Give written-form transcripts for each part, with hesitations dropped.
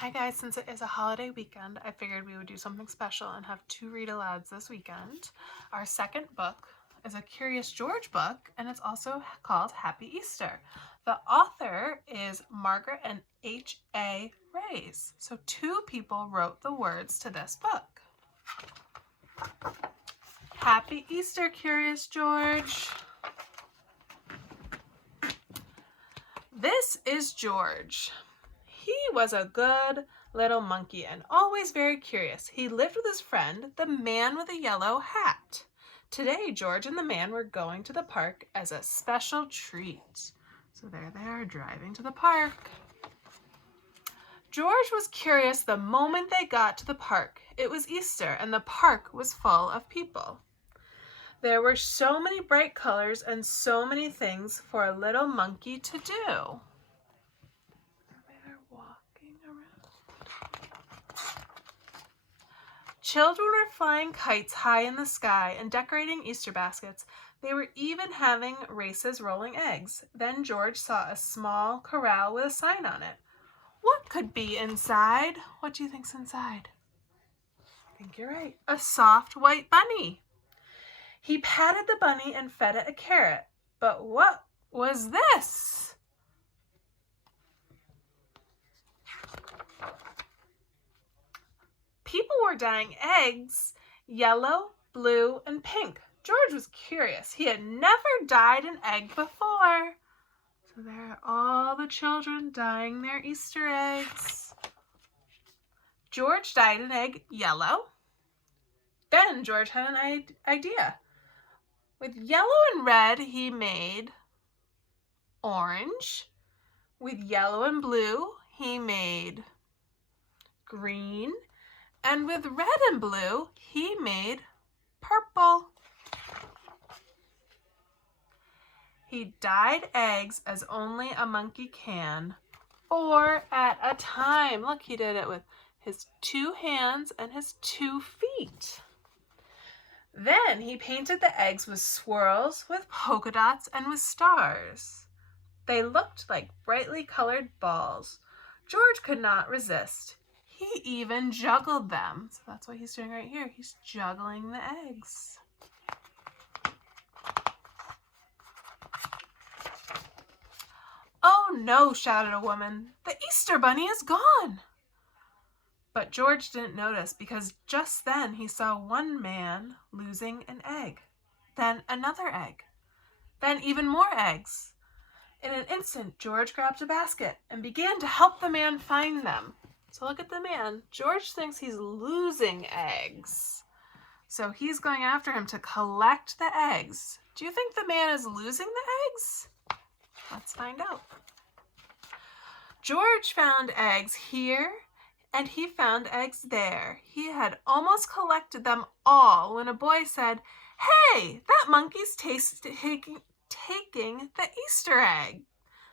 Hi guys, since it is a holiday weekend, I figured we would do something special and have two read-alouds this weekend. Our second book is a Curious George book, and it's also called Happy Easter. The author is Margaret and H.A. Rays. So two people wrote the words to this book. Happy Easter, Curious George. This is George. He was a good little monkey and always very curious. He lived with his friend, the man with a yellow hat. Today, George and the man were going to the park as a special treat. So there they are, driving to the park. George was curious the moment they got to the park. It was Easter, and the park was full of people. There were so many bright colors and so many things for a little monkey to do. Children were flying kites high in the sky and decorating Easter baskets. They were even having races rolling eggs. Then George saw a small corral with a sign on it. What could be inside? What do you think's inside? I think you're right. A soft white bunny. He patted the bunny and fed it a carrot. But what was this? People were dyeing eggs yellow, blue, and pink. George was curious. He had never dyed an egg before. So there are all the children dyeing their Easter eggs. George dyed an egg yellow. Then George had an idea. With yellow and red, he made orange. With yellow and blue, he made green. And with red and blue, he made purple. He dyed eggs as only a monkey can, 4 at a time. Look, he did it with his 2 hands and his 2 feet. Then he painted the eggs with swirls, with polka dots, and with stars. They looked like brightly colored balls. George could not resist. He even juggled them. So that's what he's doing right here. He's juggling the eggs. Oh no, shouted a woman. The Easter bunny is gone. But George didn't notice because just then he saw one man losing an egg. Then another egg. Then even more eggs. In an instant, George grabbed a basket and began to help the man find them. So look at the man. George thinks he's losing eggs. So he's going after him to collect the eggs. Do you think the man is losing the eggs? Let's find out. George found eggs here and he found eggs there. He had almost collected them all when a boy said, "Hey, that monkey's taking the Easter egg.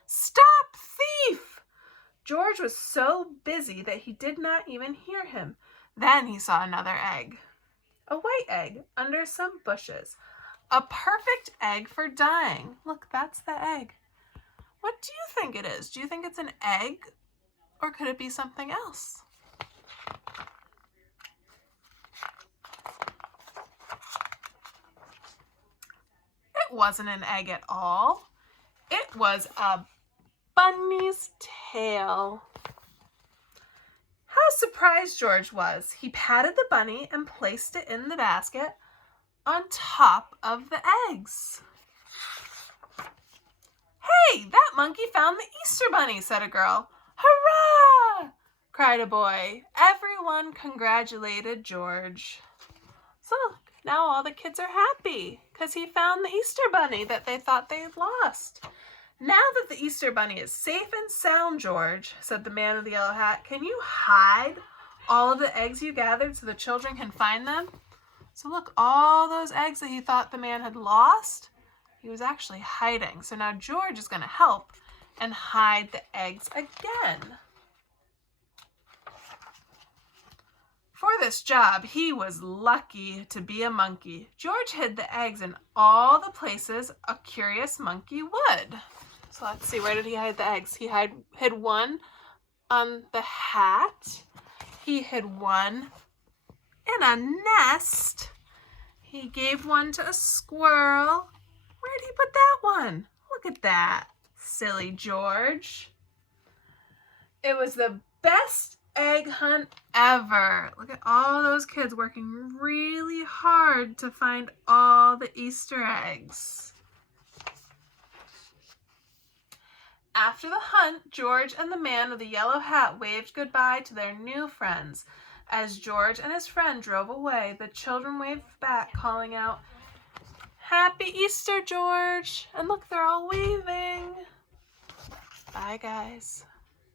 Stop, thief!" George was so busy that he did not even hear him. Then he saw another egg, a white egg under some bushes, a perfect egg for dyeing. Look, that's the egg. What do you think it is? Do you think it's an egg or could it be something else? It wasn't an egg at all. It was a bunny's tail. How surprised George was. He patted the bunny and placed it in the basket on top of the eggs. "Hey, that monkey found the Easter bunny," said a girl. "Hurrah!" cried a boy. Everyone congratulated George. So now all the kids are happy because he found the Easter bunny that they thought they had lost. "Now that the Easter bunny is safe and sound, George," said the man with the yellow hat, "can you hide all of the eggs you gathered so the children can find them?" So look, all those eggs that he thought the man had lost, he was actually hiding. So now George is going to help and hide the eggs again. For this job, he was lucky to be a monkey. George hid the eggs in all the places a curious monkey would. So let's see, where did he hide the eggs? He hid one on the hat. He hid one in a nest. He gave one to a squirrel. Where'd he put that one? Look at that, silly George. It was the best egg hunt ever. Look at all those kids working really hard to find all the Easter eggs. After the hunt, George and the man with the yellow hat waved goodbye to their new friends. As George and his friend drove away, the children waved back, calling out, "Happy Easter, George!" And look, they're all waving. Bye, guys.